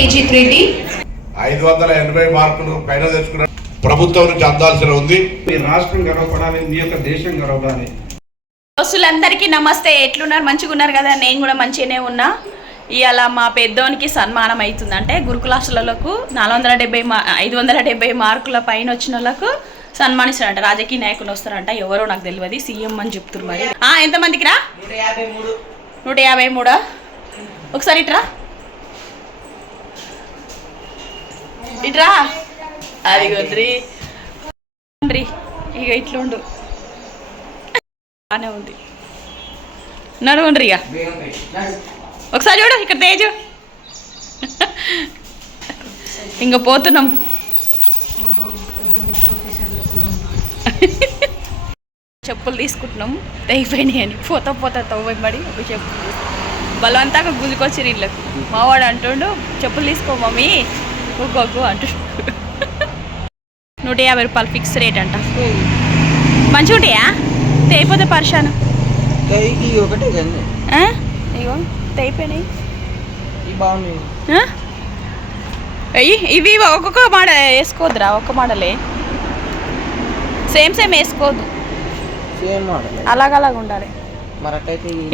తేజిత్ రెడ్డి 580 మార్కులు పైన తెచ్చుకున్న ప్రభుత్వం నుంచి అందాల్సిన ఉంది. మీ రాష్ట్రం గర్వపడాలి, మీ యొక్క దేశం గర్వపడాలి. దోస్తులందరికీ నమస్తే. ఎట్లున్నారు? మంచిగా ఉన్నారు కదా? నేను కూడా మంచిగానే ఉన్నా. ఇవాళ మా పెద్దోనికి సన్మానం అవుతుంది. అంటే గురుకుల హాస్టళ్లకు 570 మార్కుల పైన వచ్చిన వాళ్ళకు సన్మానిస్తారంట. రాజకీయ నాయకులు వస్తారంట. ఎవరో నాకు తెలియదు, సీఎం అని చెప్తున్నారు. మరి ఎంతమందికి రా? 153. ఒకసారి ఇట్రా ఇట్రా. అది వద్రి ఇక ఇట్లుండు. బాగానే ఉంది. నడుగుండ్రి ఇక. ఒకసారి చూడు ఇక్కడ తేజు. ఇంక పోతున్నాం. చెప్పులు తీసుకుంటున్నాం, తెగిపోయినాయి అని. పోతా తవ్వబడి ఒక చెప్పులు బలవంతంగా గుంజుకొచ్చి ఇళ్ళకు. మావాడు అంటుండు, చెప్పులు తీసుకో మమ్మీ ఒక్కొక్క అంటుండు. 150 రూపాయలు ఫిక్స్ రేట్ అంట. మంచిగా ఉంటాయా? తెగిపోతే పరిశాను. ఇగో తెగిపోయినాయి. ఇవి ఒక్కొక్క మోడల్ వేసుకోవద్దురా. ఒక్క మోడలే సేమ్ వేసుకోవద్దు, అలాగ ఉండాలి.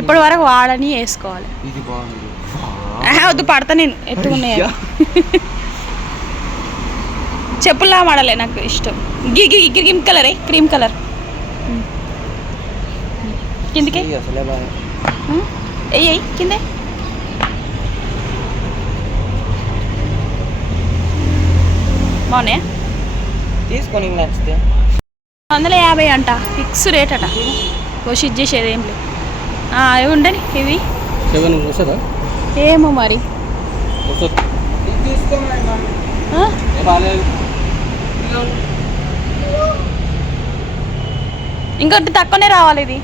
ఇప్పటి వరకు వాడని వేసుకోవాలి. వద్దు, పడతా నేను. ఎట్టుకున్నాయి చెప్పుల్లా మోడలే నాకు ఇష్టం. క్రీమ్ కలరే, క్రీమ్ కలర్. కిందకి ఎయ్యి, కిందే. బాగున్నాయా? తీసుకొని నచ్చితే 150 అంట ఫిక్స్ రేట్ అట. కోషిష్ చేసేది ఏం లేదు. అవి ఉండని ఇవి 7 వస్తుందా ఏమో మరి. ఇంకొకటి తక్కువనే రావాలి. ఇది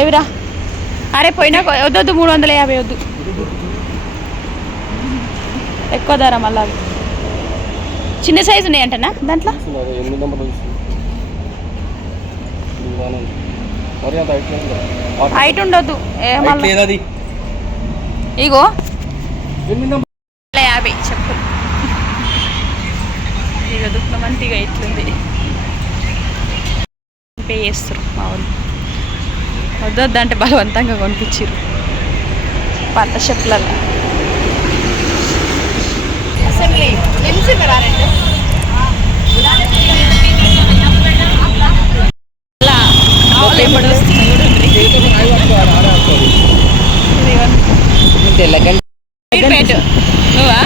ఏవిరా? అరే పోయినా వద్దు, 350 వద్దు, ఎక్కువ ధర. మళ్ళీ అవి చిన్న సైజు ఉన్నాయంటనా దాంట్లో? హైట్ ఉండొద్దు. ఇగో 50 చెప్పులు. ఇక దుఃఖమంతిగా ఇట్లుంది. పే చేస్తారు మా వాళ్ళు. వద్దంటే బలవంతంగా కొనిపించారు పాత చెప్పులలో. అసెంబ్లీ నువ్వా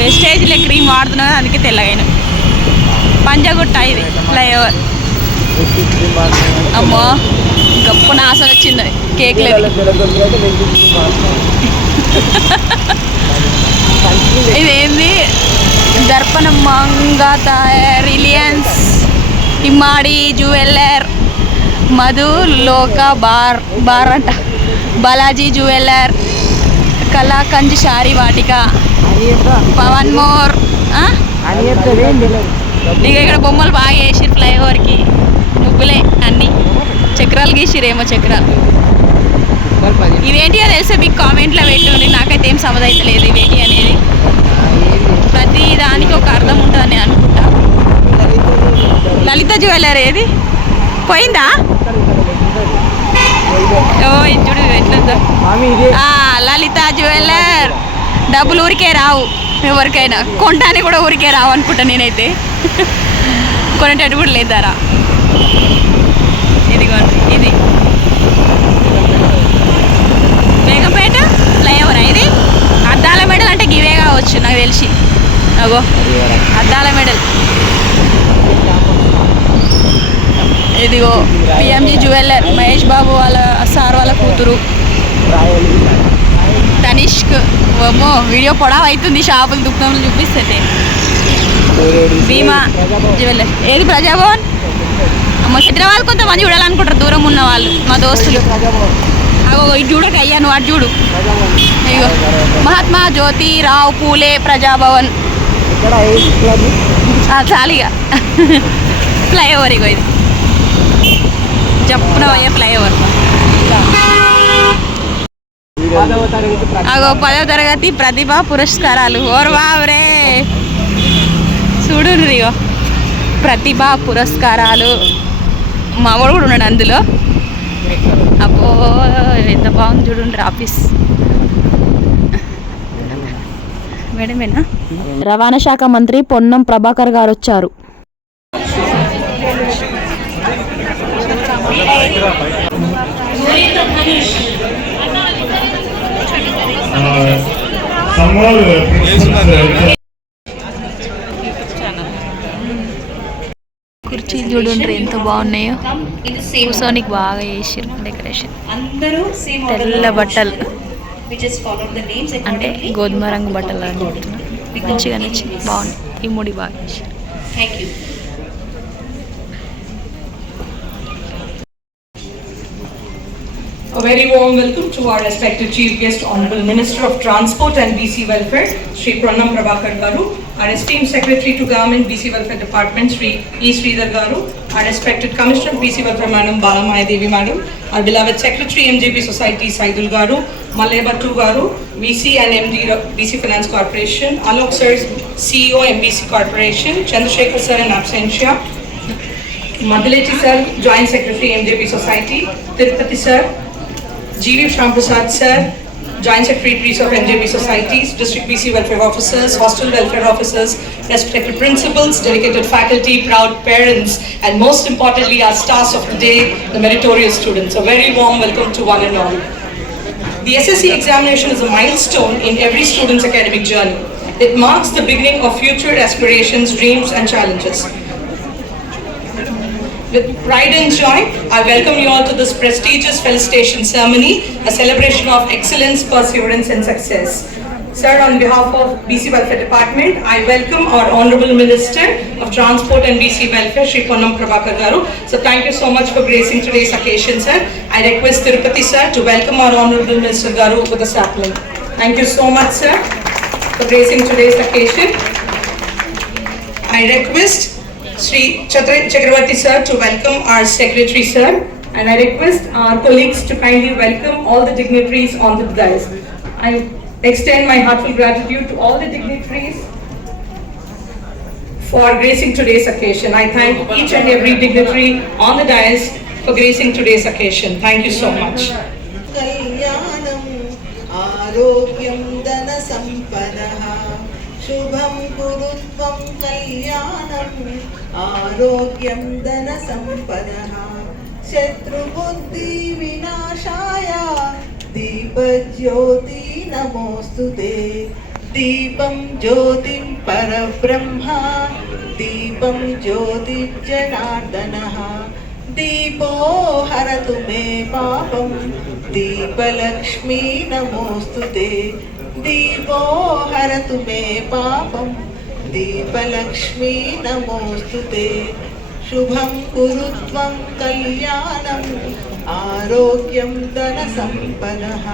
వెస్టేజ్లో క్రీమ్ వాడుతున్నావు, అందుకే తెల్లగైన. పంజాగుట్ట ఇది ఫ్లైఓవర్. అమ్మో గొప్ప నాశనం వచ్చింది కేక్ లేదు. ఇదేంది? దర్పణ మంగత, రిలయన్స్, ఇమ్మాడి జ్యువెల్లర్, మధు లోక బార్ అంట, బాలాజీ జ్యువెల్లర్, కళాకంజ్ శారీ వాటిక, పవన్ మోర్. ఇక ఇక్కడ బొమ్మలు బాగా వేసిరు ఫ్లైఓవర్కి. ముగ్గులే అన్నీ. చక్రాలు గీసిరేమో చక్రాలు. ఇవేంటి అని తెలిస్తే మీకు కామెంట్లో పెట్టుండి. నాకైతే ఏం సమదైతలేదు ఇవేంటి అనేది. ప్రతి దానికి ఒక అర్థం ఉంటుందని అనుకుంటా. లలిత జ్యువెల్లర్ ఏది పోయిందా? చూడు ఎట్లుందో. లలిత జ్యువెల్లర్. డబ్బులు ఊరికే రావు ఎవరికైనా, కొంటానికి కూడా ఊరికే రావు అనుకుంటా నేనైతే. కొనేటట్టు కూడా లేదు ధర. ఇదిగోండి, ఇది బేగంపేట ఫ్లైఓవర్. ఇది అద్దాల మెడల్ అంటే గివే కావచ్చు నాకు తెలిసి. అగో అద్దాల మెడల్. ఇదిగో పిఎంజీ జ్యువెల్లర్, మహేష్ బాబు వాళ్ళ సార్ వాళ్ళ కూతురు తనిష్క్. అమ్మో వీడియో పొడవ అవుతుంది. షాపులు దుకాణాలు చూపిస్తే. భీమా జ్యువెల్లర్. ఏది? ప్రజాభవన్. అమ్మ హైదరాబాద్ కొంతమంది చూడాలనుకుంటారు, దూరం ఉన్న వాళ్ళు, మా దోస్తులు. అగో ఇటు చూడక అయ్యా, నువ్వు అటు చూడు. ఇగో మహాత్మా జ్యోతిరావు పూలే ప్రజాభవన్. చాలిగా ఫ్లైఓవర్. ఇగో ఇది జప్పున పోయే ఫ్లైఓవర్. అగో 10వ తరగతి ప్రతిభా పురస్కారాలు ఓర్ బావరే చూడుర్రి ఇగో ప్రతిభా పురస్కారాలు మా వాడు కూడా ఉన్నాడు అందులో. అబ్బో ఎంత బాగుంది చూడండి ఆఫీస్. మేడమేనా? రవాణా శాఖ మంత్రి పొన్నం ప్రభాకర్ గారు వచ్చారు. కుర్చీలు చూడండి ఎంత బాగున్నాయో. కూర్చోనికి బాగా చేసారు డెకరేషన్. తెల్ల బట్టలు అంటే గోధుమ రంగు బట్టలు అని చెప్తున్నా. మంచిగా నచ్చింది, బాగుంది. ఈ ముడి బాగా చేశారు. A very warm welcome to our respected Chief Guest, Honorable Minister of Transport and BC Welfare, Sri Prannam Prabhakar Garu, our esteemed Secretary to Government BC Welfare Department, Sri E. Sridhar Garu, our respected Commissioner of BC Welfare, Madam Balamaya Devi Madam, our beloved Secretary MJP Society, Saidul Garu, Malay Bhattu Garu, VC and MD BC Finance Corporation, Alok Sir, CEO MBC Corporation, Chandrasekhar Sir in absentia, Madhuleti Sir, Joint Secretary MJP Society, Tirupati Sir, GV Shamprasad Sir, Joint Secretaries of NJP Societies, District BC Welfare Officers, Hostel Welfare Officers, respected principals, dedicated faculty, proud parents, and most importantly our stars of the day, the meritorious students. A very warm welcome to one and all. The SSC examination is a milestone in every student's academic journey. It marks the beginning of future aspirations, dreams and challenges. With pride and joy, I welcome you all to this prestigious felicitation ceremony, a celebration of excellence, perseverance and success. Sir, on behalf of BC Welfare Department, I welcome our Honorable Minister of Transport and BC Welfare, Sri Ponnam Prabhakar Garu. So thank you so much for gracing today's occasion, sir. I request Tirupati sir to welcome our Honorable Minister Garu with a sapling. Thank you so much, sir, for gracing today's occasion. I request Sri Chakravarti sir to welcome our secretary sir, and I request our colleagues to kindly welcome all the dignitaries on the dais. I extend my heartfelt gratitude to all the dignitaries for gracing today's occasion. I thank each and every dignitary on the dais for gracing today's occasion. Thank you so much. కళ్యాణం ఆరోగ్యం ధన సంపదః శుభం కురుత్వం కళ్యాణం ఆరోగ్యం ధన సంపదః శత్రుబుద్ధి వినాశాయ దీపజ్యోతి నమోస్తుతే దీపం జ్యోతిం పరబ్రహ్మ దీపం జ్యోతి జనార్దనః దీపో హరతు మే పాపం దీపలక్ష్మీ నమోస్తుతే దీపో హరతు మే పాపం దీపలక్ష్మీ నమోస్తుతే శుభం కురుత్వం కళ్యాణం ఆరోగ్యం ధన సంపదః.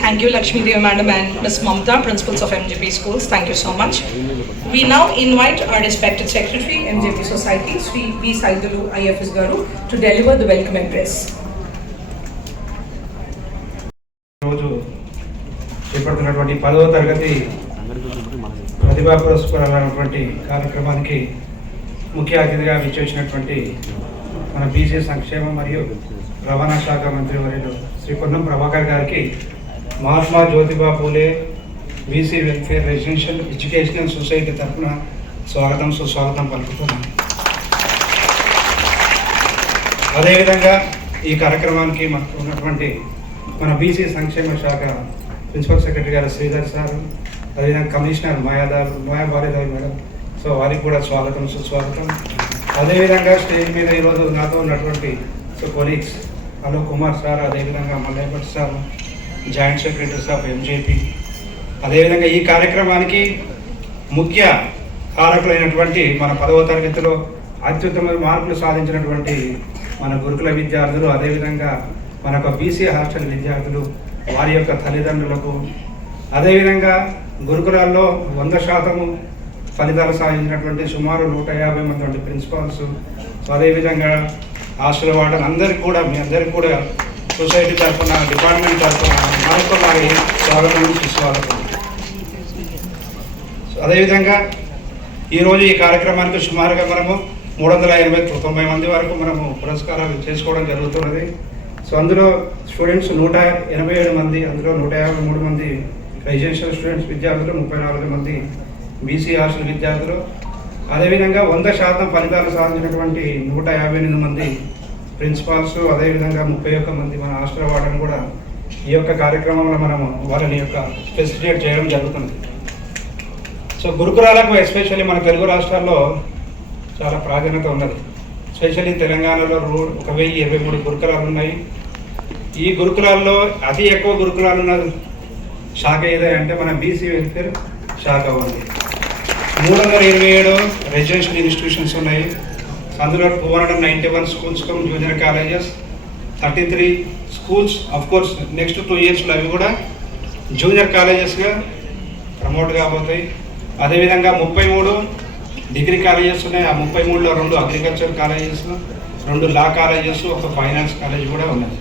Thank you, Lakshmi Devi Madam and Ms. Mamta, Principals of MJP Schools. Thank you so much. We now invite our respected Secretary, MJP Society, Sri B. Saidulu IFS Garu, to deliver the welcome address. రోజు చేపడుతున్నటువంటి 10వ తరగతి ప్రతిభా పురస్కారాలైనటువంటి కార్యక్రమానికి ముఖ్య అతిథిగా విచ్చేసినటువంటి మన BC సంక్షేమ మరియు రవాణా శాఖ మంత్రి వర్యులు శ్రీ పొన్నం ప్రభాకర్ గారికి Mahatma Jyotiba Phule BC welfare residential educational society తరఫున స్వాగతం సుస్వాగతం పలుకుతున్నాను. అదేవిధంగా ఈ కార్యక్రమానికి మనకు ఉన్నటువంటి మన బీసీ సంక్షేమ శాఖ ప్రిన్సిపల్ సెక్రటరీ గారు శ్రీధర్ సార్, అదేవిధంగా కమిషనర్ మాయాబాలేదేవి మేడం, సో వారికి కూడా స్వాగతం సుస్వాగతం. అదేవిధంగా స్టేజ్ మీద ఈరోజు నాతో ఉన్నటువంటి so colleagues Alok Kumar sir, అదేవిధంగా Mallaiah Bhat sir, joint secretaries of MJP, అదేవిధంగా ఈ కార్యక్రమానికి ముఖ్య కారకులైనటువంటి మన 10వ తరగతిలో అత్యుత్తమ మార్కులు సాధించినటువంటి మన గురుకుల విద్యార్థులు, అదేవిధంగా మన యొక్క బీసీ హాస్టల్ విద్యార్థులు, వారి యొక్క తల్లిదండ్రులకు, అదేవిధంగా గురుకులాల్లో 100% ఫలితాలు సాధించినటువంటి సుమారు 150 మంది ప్రిన్సిపాల్స్, సో అదేవిధంగా హాస్టల్ వార్డెన్ అందరికీ కూడా మీ అందరికీ కూడా సొసైటీ తరఫున డిపార్ట్మెంట్ తరఫున మరొకసారి స్వాగతం సుస్వాగతం. అదేవిధంగా ఈరోజు ఈ కార్యక్రమానికి సుమారుగా మనము 390 మంది వరకు మనము పురస్కారాలు చేసుకోవడం జరుగుతున్నది. సో అందులో స్టూడెంట్స్ 187 మంది, అందులో 153 మంది రెసిడెన్షియల్ స్టూడెంట్స్ విద్యార్థులు, 34 మంది బీసీ హాస్టల్ విద్యార్థులు, అదేవిధంగా 100% ఫలితాలు సాధించినటువంటి 158 మంది ప్రిన్సిపాల్స్, అదేవిధంగా 31 మంది మన హాస్టల్ వార్డెన్ కూడా ఈ యొక్క కార్యక్రమంలో మనము వాళ్ళని యొక్క ఫెసిలిటేట్ చేయడం జరుగుతుంది. సో గురుకులాలకు ఎస్పెషల్లీ మన తెలుగు రాష్ట్రాల్లో చాలా ప్రాధాన్యత ఉన్నది. ఎస్పెషల్లీ తెలంగాణలో 1023 గురుకులాలు ఉన్నాయి. ఈ గురుకులాల్లో అతి ఎక్కువ గురుకులాలు ఉన్న శాఖ ఏదంటే మన బీసీ వెల్ఫేర్ శాఖ ఉంది. 327 రెసిడెన్షియల్ ఇన్స్టిట్యూషన్స్ ఉన్నాయి. అందులో 291 schools come junior colleges, 33 schools. Of course next 2 ఇయర్స్లో అవి కూడా జూనియర్ కాలేజెస్గా ప్రమోట్ కాబోతాయి. అదేవిధంగా 33 డిగ్రీ కాలేజెస్ ఉన్నాయి. ఆ 33లో 2 అగ్రికల్చర్ కాలేజెస్, 2 లా కాలేజెస్, 1 ఫైనాన్స్ కాలేజ్ కూడా ఉన్నది.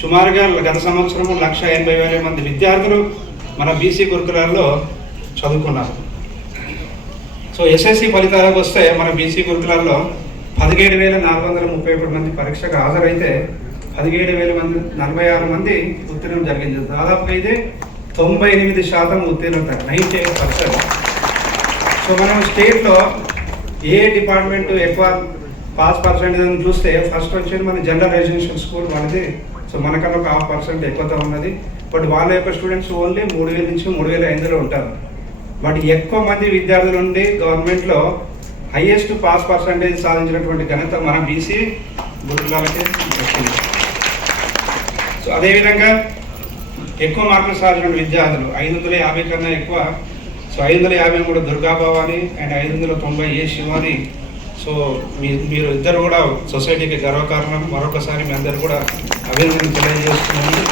సుమారుగా గత సంవత్సరం 1,80,000 మంది విద్యార్థులు మన బీసీ గురుకులాల్లో చదువుకున్నారు. సో ఎస్ఎస్సి ఫలితాలకు వస్తే మన బీసీ గురుకులాల్లో 17,431 మంది పరీక్షకు హాజరైతే 17,046 మంది ఉత్తీర్ణం జరిగింది. దాదాపుగా ఇది 98% ఉత్తీర్ణత, 98%. సో మనం స్టేట్లో ఏ డిపార్ట్మెంట్ ఎక్కువ పాస్ పర్సెంటేజ్ చూస్తే ఫస్ట్ వచ్చేది మన జనరల్ రెసిడెన్షియల్ స్కూల్ వాళ్ళది. సో మనకన్నా ఒక 0.5% ఎక్కువతో ఉన్నది. బట్ వాళ్ళ యొక్క స్టూడెంట్స్ ఓన్లీ 3,000 నుంచి 3,500 ఉంటారు. బట్ ఎక్కువ మంది విద్యార్థుల నుండి గవర్నమెంట్లో హైయెస్ట్ పాస్ పర్సెంటేజ్ సాధించినటువంటి ఘనత మన బీసీ గురుకులాలకే వచ్చింది. సో అదేవిధంగా ఎక్కువ మార్కులు సాధించిన విద్యార్థులు 550 కన్నా ఎక్కువ. So 553 Durga Bhavani and 590 A Shivani. So మీరు ఇద్దరు కూడా సొసైటీకి గర్వకారణం. మరొకసారి మీ అందరు కూడా అభినందనలు తెలియజేస్తున్నాను.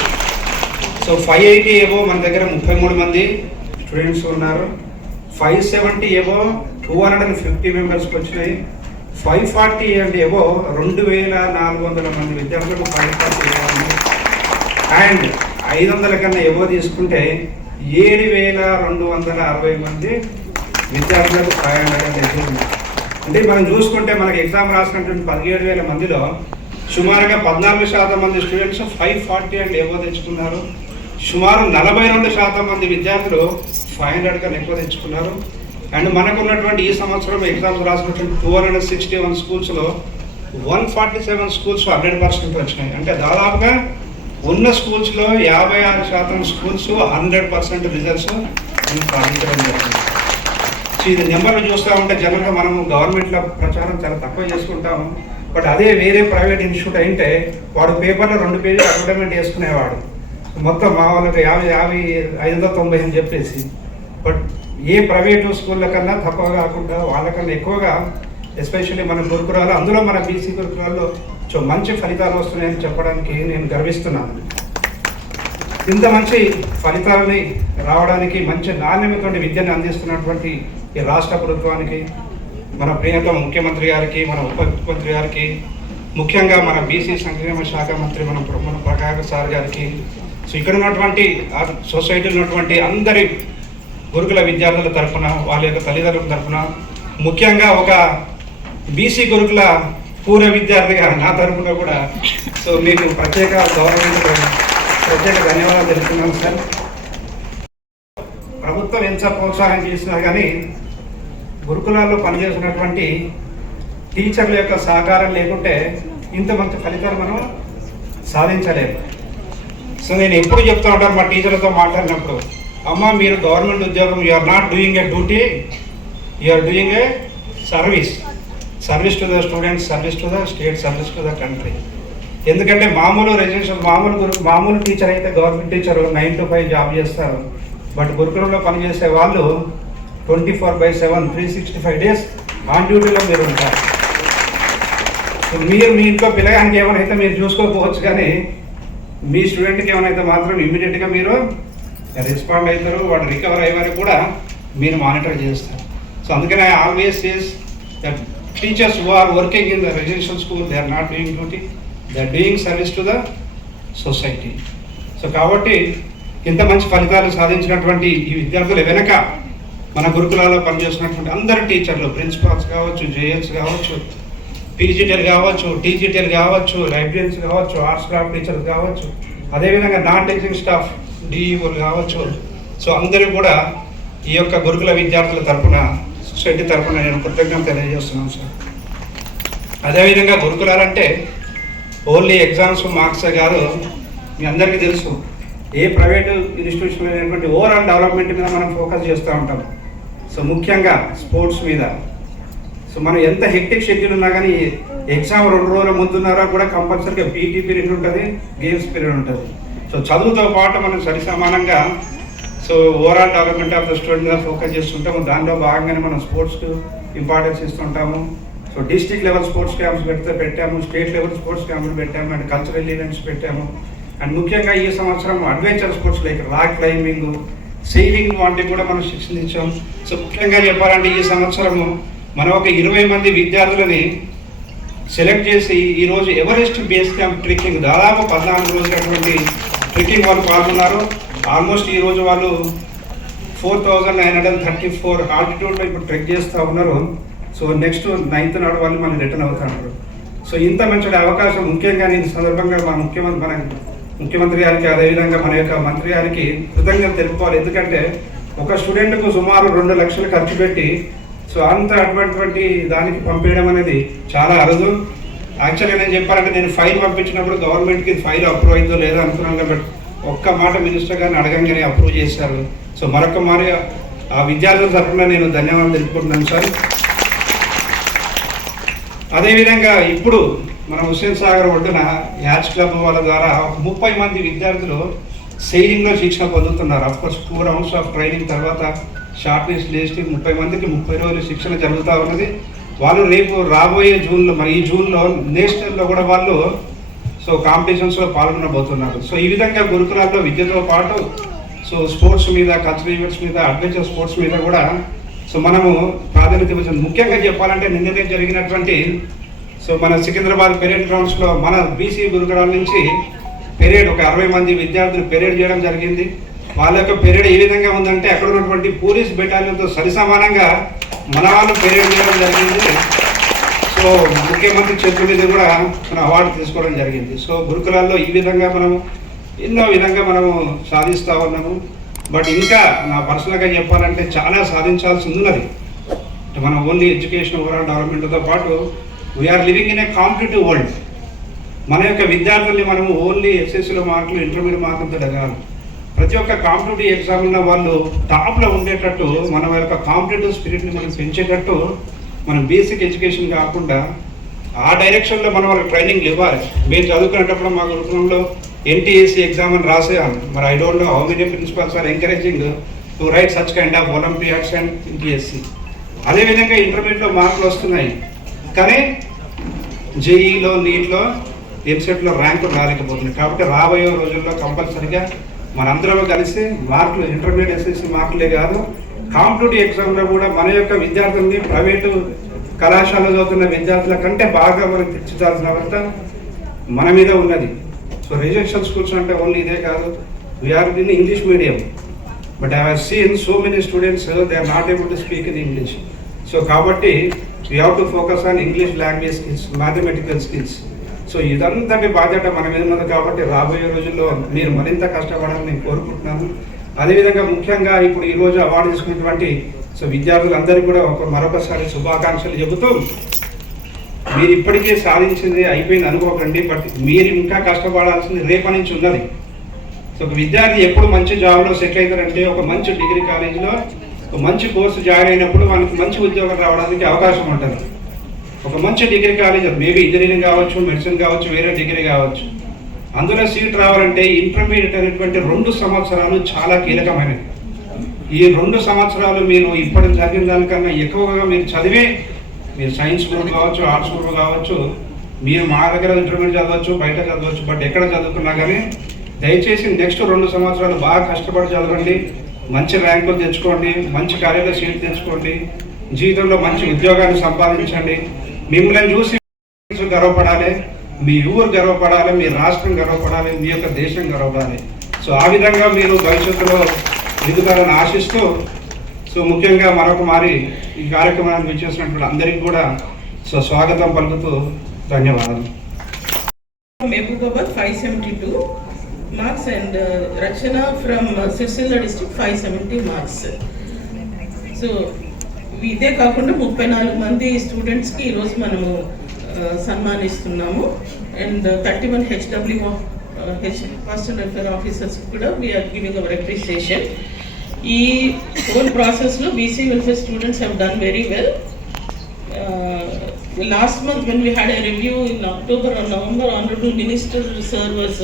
సో 580 ఏవో మన దగ్గర 33 మంది స్టూడెంట్స్ ఉన్నారు. 570 ఏవో 250 మెంబర్స్కి వచ్చినాయి. 540 అండ్ ఏవో 2,400 మంది విద్యార్థులకు 540 అండ్ 500 కన్నా ఏవో తీసుకుంటే 7,260 మంది విద్యార్థులకు 500. అంటే మనం చూసుకుంటే మనకి ఎగ్జామ్ రాసినటువంటి 17,000 మందిలో సుమారుగా 14% మంది స్టూడెంట్స్ 540 అండ్ ఏవో తెచ్చుకున్నారు. సుమారు 42% మంది విద్యార్థులు 500 కన్నా ఎక్కువ తెచ్చుకున్నారు. అండ్ మనకు ఉన్నటువంటి ఈ సంవత్సరం ఎగ్జామ్స్ రాసినటువంటి 261 స్కూల్స్లో 147 స్కూల్స్ 100% వచ్చినాయి. అంటే దాదాపుగా ఉన్న స్కూల్స్లో 56% స్కూల్స్ 100% రిజల్ట్స్ సాధించడం జరిగింది. సో ఇది నెంబర్లు చూస్తూ ఉంటే జనరల్గా మనము గవర్నమెంట్లో ప్రచారం చాలా తక్కువ చేసుకుంటాము. బట్ అదే వేరే ప్రైవేట్ ఇన్స్టిట్యూట్ అయితే వాడు పేపర్లో 2 పేజీలు అడ్వర్టైజ్మెంట్ వేసుకునేవాడు. మొత్తం మా వాళ్ళకి 590 అని చెప్పేసి. బట్ ఏ ప్రైవేటు స్కూళ్ళ కన్నా తక్కువ కాకుండా వాళ్ళకన్నా ఎక్కువగా ఎస్పెషల్లీ మన గురుకులాలు, అందులో మన బీసీ గురుకులాల్లో మంచి ఫలితాలు వస్తున్నాయని చెప్పడానికి నేను గర్విస్తున్నాను. ఇంత మంచి ఫలితాలని రావడానికి మంచి నాణ్యమైనటువంటి విద్యను అందిస్తున్నటువంటి ఈ రాష్ట్ర ప్రభుత్వానికి, మన ప్రియతమ ముఖ్యమంత్రి గారికి, మన ఉప ముఖ్యమంత్రి గారికి, ముఖ్యంగా మన బీసీ సంక్షేమ శాఖ మంత్రి మన ప్రకాష్ సార్ గారికి, సో ఇక్కడ ఉన్నటువంటి సొసైటీలో ఉన్నటువంటి అందరి గురుకుల విద్యార్థుల తరఫున, వాళ్ళ యొక్క తల్లిదండ్రుల తరఫున, ముఖ్యంగా ఒక బీసీ గురుకుల పూర్వ విద్యార్థిగా నా తరఫున కూడా సో మీకు ప్రత్యేక ధన్యవాదాలు తెలుపుతున్నాను సార్. ప్రభుత్వం ఎంత ప్రోత్సాహం చేసినా కానీ గురుకులాల్లో పనిచేసినటువంటి టీచర్ల యొక్క సహకారం లేకుంటే ఇంత మంచి ఫలితాలు మనం సాధించలేము. సో నేను ఎప్పుడు చెప్తూ ఉంటాను మా టీచర్లతో మాట్లాడినప్పుడు, అమ్మ మీరు గవర్నమెంట్ ఉద్యోగం, you are not doing a duty, you are doing a service to the students, service to the state, service to the country. ఎందుకంటే మామూలు రెసిడెన్షియల్ మామూలు టీచర్ అయితే గవర్నమెంట్ టీచర్ 9 to 5 జాబ్ చేస్తారు. బట్ గురుకులంలో పనిచేసే వాళ్ళు 24/7 365 days ఆన్ డ్యూటీలో మీరు ఉంటారు. మీరు మీ ఇంట్లో పిల్లగానికి ఏమైనా మీరు చూసుకోకపోవచ్చు, కానీ మీ స్టూడెంట్కి ఏమైనా మాత్రం ఇమ్మీడియట్గా మీరు రెస్పాండ్ అవుతారు. వాడు రికవర్ అయ్యే వరకు కూడా మీరు మానిటర్ చేస్తారు. సో అందుకని I always says that teachers who are working in the residential school, they are not doing duty, they are doing service to the society. So కాబట్టి ఇంత మంచి ఫలితాలు సాధించినటువంటి ఈ విద్యార్థుల వెనక మన గురుకులాల్లో పనిచేస్తున్నటువంటి అందరు టీచర్లు, ప్రిన్సిపాల్స్ కావచ్చు, జేఎల్స్ కావచ్చు, పీజీటీఎల్ కావచ్చు, టీజీటీఎల్ కావచ్చు, లైబ్రరీన్స్ కావచ్చు, ఆర్ట్స్ క్రాఫ్ట్ టీచర్స్ కావచ్చు, అదేవిధంగా నాన్ టీచింగ్ స్టాఫ్ డిఈఓలు కావచ్చు. సో అందరూ కూడా ఈ యొక్క గురుకుల విద్యార్థుల తరఫున, సొసైటీ తరఫున నేను కృతజ్ఞత తెలియజేస్తున్నాను సార్. అదేవిధంగా గురుకులాలంటే ఓన్లీ ఎగ్జామ్స్ మార్క్సే కాదు, మీ అందరికీ తెలుసు ఏ ప్రైవేటు ఇన్స్టిట్యూషన్లో లేనటువంటి ఓవరాల్ డెవలప్మెంట్ మీద మనం ఫోకస్ చేస్తూ ఉంటాం. సో ముఖ్యంగా స్పోర్ట్స్ మీద. సో మనం ఎంత హెక్టిక్ షెడ్యూల్ ఉన్నా కానీ ఎగ్జామ్ 2 రోజుల ముందున్నారా కూడా కంపల్సరీగా పీటీ పీరియడ్ ఉంటుంది, గేమ్స్ పీరియడ్ ఉంటుంది. సో చదువుతో పాటు మనం సరి సమానంగా so overall development of the student మీద ఫోకస్ చేస్తుంటాము. దానిలో భాగంగానే మనం స్పోర్ట్స్కి ఇంపార్టెన్స్ ఇస్తుంటాము. So district level sports camps పెట్టాము, స్టేట్ లెవెల్ స్పోర్ట్స్ క్యాంపులు పెట్టాము, అండ్ కల్చరల్ ఈవెంట్స్ పెట్టాము. అండ్ ముఖ్యంగా ఈ సంవత్సరం adventure sports like rock climbing, sailing వంటివి కూడా మనం శిక్షణ ఇచ్చాం. సో ముఖ్యంగా చెప్పాలంటే ఈ సంవత్సరము మనం ఒక 20 మంది విద్యార్థులని సెలెక్ట్ చేసి ఈరోజు ఎవరెస్ట్ బేస్ క్యాంప్ ట్రెక్కింగ్ దాదాపు 14 రోజులటువంటి ట్రెక్కింగ్ వాళ్ళు పాల్గొన్నారు. ఆల్మోస్ట్ ఈరోజు వాళ్ళు 4934 ఆల్టిట్యూడ్లో ఇప్పుడు ట్రెక్ చేస్తూ ఉన్నారు. సో నెక్స్ట్ 9th నాడు వాళ్ళు మనం రిటర్న్ అవుతున్నారు. సో ఇంత మంచి అవకాశం ముఖ్యంగా నేను సందర్భంగా మన ముఖ్యమంత్రి గారికి, అదేవిధంగా మన యొక్క మంత్రి గారికి కృతజ్ఞత తెలుపుకోవాలి. ఎందుకంటే ఒక స్టూడెంట్కు సుమారు 2 లక్షలు ఖర్చు పెట్టి సో అంత అటువంటి దానికి పంపించడం అనేది చాలా అరుదు. యాక్చువల్గా నేను చెప్పాలంటే నేను ఫైల్ పంపించినప్పుడు గవర్నమెంట్కి ఫైల్ అప్రూవ్ అయిందో లేదో అనుకున్నాను, బట్ ఒక్క మాట మినిస్టర్ గారిని అడగంగానే అప్రూవ్ చేశారు. సో మరొక మారి ఆ విద్యార్థుల తరఫున నేను ధన్యవాదాలు తెలుపుకుంటున్నాను సార్. అదేవిధంగా ఇప్పుడు మన హుస్సేన్ సాగర్ ఒడ్డున యాచ్ క్లబ్ వాళ్ళ ద్వారా 30 మంది విద్యార్థులు సెయిలింగ్లో శిక్షణ పొందుతున్నారు. అఫ్కోర్స్ 2 రౌండ్స్ ఆఫ్ ట్రైనింగ్ తర్వాత షార్ట్ లిస్ట్ లిస్ట్ 30 మందికి 30 రోజులు శిక్షణ జరుగుతూ ఉన్నది. వాళ్ళు రేపు రాబోయే జూన్లో, మరి ఈ జూన్లో నేషనల్లో కూడా వాళ్ళు సో కాంపిటీషన్స్లో పాల్గొనబోతున్నారు. సో ఈ విధంగా గురుకులాల్లో విద్యతో పాటు సో స్పోర్ట్స్ మీద, కల్చరల్ ఈవెంట్స్ మీద, అడ్వెంచర్ స్పోర్ట్స్ మీద కూడా సో మనము ప్రాధాన్యత ఇవ్వచ్చు. ముఖ్యంగా చెప్పాలంటే నిన్ననే జరిగినటువంటి సో మన సికింద్రాబాద్ పెరేడ్ గ్రౌండ్స్లో మన బీసీ గురుకులాల నుంచి పెరేడ్ ఒక 60 మంది విద్యార్థులు పెరేడ్ చేయడం జరిగింది. వాళ్ళ యొక్క పెరేడ్ ఏ విధంగా ఉందంటే అక్కడ ఉన్నటువంటి పోలీస్ బెటాలియన్తో సరిసమానంగా మన వాళ్ళు పెరేడ్ చేయడం జరిగింది. సో ముఖ్యమంత్రి చేతుల మీద కూడా మనం అవార్డు తీసుకోవడం జరిగింది. సో గురుకులాల్లో ఈ విధంగా మనము ఎన్నో విధంగా మనము సాధిస్తూ ఉన్నాము. బట్ ఇంకా నా పర్సనల్గా చెప్పాలంటే చాలా సాధించాల్సి ఉన్నది. మన ఓన్లీ ఎడ్యుకేషన్ ఓవరాల్ డెవలప్మెంట్తో పాటు we are living in a competitive world. మన యొక్క విద్యార్థుల్ని మనము ఓన్లీ ఎస్ఎస్సీలో మార్కులు, ఇంటర్మీడియట్ మార్కులతో కాదు, ప్రతి ఒక్క కాంపిటేటివ్ ఎగ్జామ్లో వాళ్ళు టాప్లో ఉండేటట్టు మన యొక్క కాంపిటేటివ్ స్పిరిట్ని మనం పెంచేటట్టు మనం బేసిక్ ఎడ్యుకేషన్ కాకుండా ఆ డైరెక్షన్లో మనం వాళ్ళకి ట్రైనింగ్ ఇవ్వాలి. మేము చదువుకునేటప్పుడు మా గురుకులంలో ఎన్టీఎస్సీ ఎగ్జామ్ అని రాసేవాళ్ళు. మరి I don't know how many principals are encouraging to write such kind of olympiads and NTSE. అదేవిధంగా ఇంటర్మీడియట్లో మార్కులు వస్తున్నాయి, కానీ జేఈలో, నీట్లో, ఎంసెట్లో ర్యాంకులు రాలేకపోతున్నాయి. కాబట్టి రాబోయే రోజుల్లో కంపల్సరీగా మనందరం కలిసి మార్కులు, ఇంటర్మీడియట్ ఎస్ఎస్సీ మార్కులే కాదు, కాంపిటేటివ్ ఎగ్జామ్లో కూడా మన యొక్క విద్యార్థుల్ని ప్రైవేటు కళాశాలలో చదువుతున్న విద్యార్థుల కంటే బాగా మనం తీర్చిదాల్సిన అవసరం మన మీద ఉన్నది. సో రెసిడెన్షియల్ స్కూల్స్ అంటే ఓన్లీ ఇదే కాదు, we are in English medium, but I have seen so many students they are not able to speak in English. So కాబట్టి we have to focus on English language skills, mathematical skills. So ఇదంతటి బాధ్యత మన మీద ఉన్నది. కాబట్టి రాబోయే రోజుల్లో మీరు మరింత కష్టపడాలని నేను కోరుకుంటున్నాను. అదేవిధంగా ముఖ్యంగా ఇప్పుడు ఈరోజు అవార్డు తీసుకున్నటువంటి సో విద్యార్థులందరికీ కూడా మరొకసారి శుభాకాంక్షలు చెబుతూ, మీరు ఇప్పటికే సాధించింది అయిపోయింది అనుకోకండి, బట్ మీరు ఇంకా కష్టపడాల్సింది రేపటి నుంచి ఉన్నది. సో ఒక విద్యార్థి ఎప్పుడు మంచి జాబ్లో సెటిల్ అవుతారంటే ఒక మంచి డిగ్రీ కాలేజీలో ఒక మంచి కోర్సు జాయిన్ అయినప్పుడు మనకి మంచి ఉద్యోగం రావడానికి అవకాశం ఉంటుంది. ఒక మంచి డిగ్రీ కాలేజ్, మేబీ ఇంజనీరింగ్ కావచ్చు, మెడిసిన్ కావచ్చు, వేరే డిగ్రీ కావచ్చు, అందులో సీట్ రావాలంటే ఇంటర్మీడియట్ అనేటువంటి 2 సంవత్సరాలు చాలా కీలకమైనవి. ఈ 2 సంవత్సరాలు మీరు ఇప్పటి చదివిన దానికన్నా ఎక్కువగా మీరు చదివే, మీరు సైన్స్ గ్రూప్ కావచ్చు, ఆర్ట్స్ గ్రూప్ కావచ్చు, మీరు మా దగ్గర ఇంటర్మీడియట్ చదవచ్చు, బయట చదవచ్చు, బట్ ఎక్కడ చదువుకున్నా కానీ దయచేసి నెక్స్ట్ 2 సంవత్సరాలు బాగా కష్టపడి చదవండి, మంచి ర్యాంకులు తెచ్చుకోండి, మంచి కాలేజీలో సీట్ తెచ్చుకోండి, జీవితంలో మంచి ఉద్యోగాన్ని సంపాదించండి. మిమ్మల్ని చూసి గర్వపడాలి, మీ ఊరు గర్వపడాలి, మీ రాష్ట్రం గర్వపడాలి, మీ యొక్క దేశం గర్వపడాలి. సో ఆ విధంగా మీరు భవిష్యత్తులో ఎదుగుతారని ఆశిస్తూ, సో ముఖ్యంగా మరొక మారి ఈ కార్యక్రమానికి వచ్చేసినటువంటి అందరికీ కూడా స్వాగతం పలుకుతూ ధన్యవాదాలు. Mehboobabaad 572 marks and Rachana from Sircilla district 570 marks. So ఇదే కాకుండా 34 మంది స్టూడెంట్స్కి ఈరోజు మనము సన్మానిస్తున్నాము. And 31 HW hostel welfare officers కూడా వీఆర్ గివింగ్ అవర్ అప్రిసియేషన్. ఈ హోల్ ప్రాసెస్లో BC welfare students have done very well. Last month when we had a review in October or November, Honorable Minister Sir was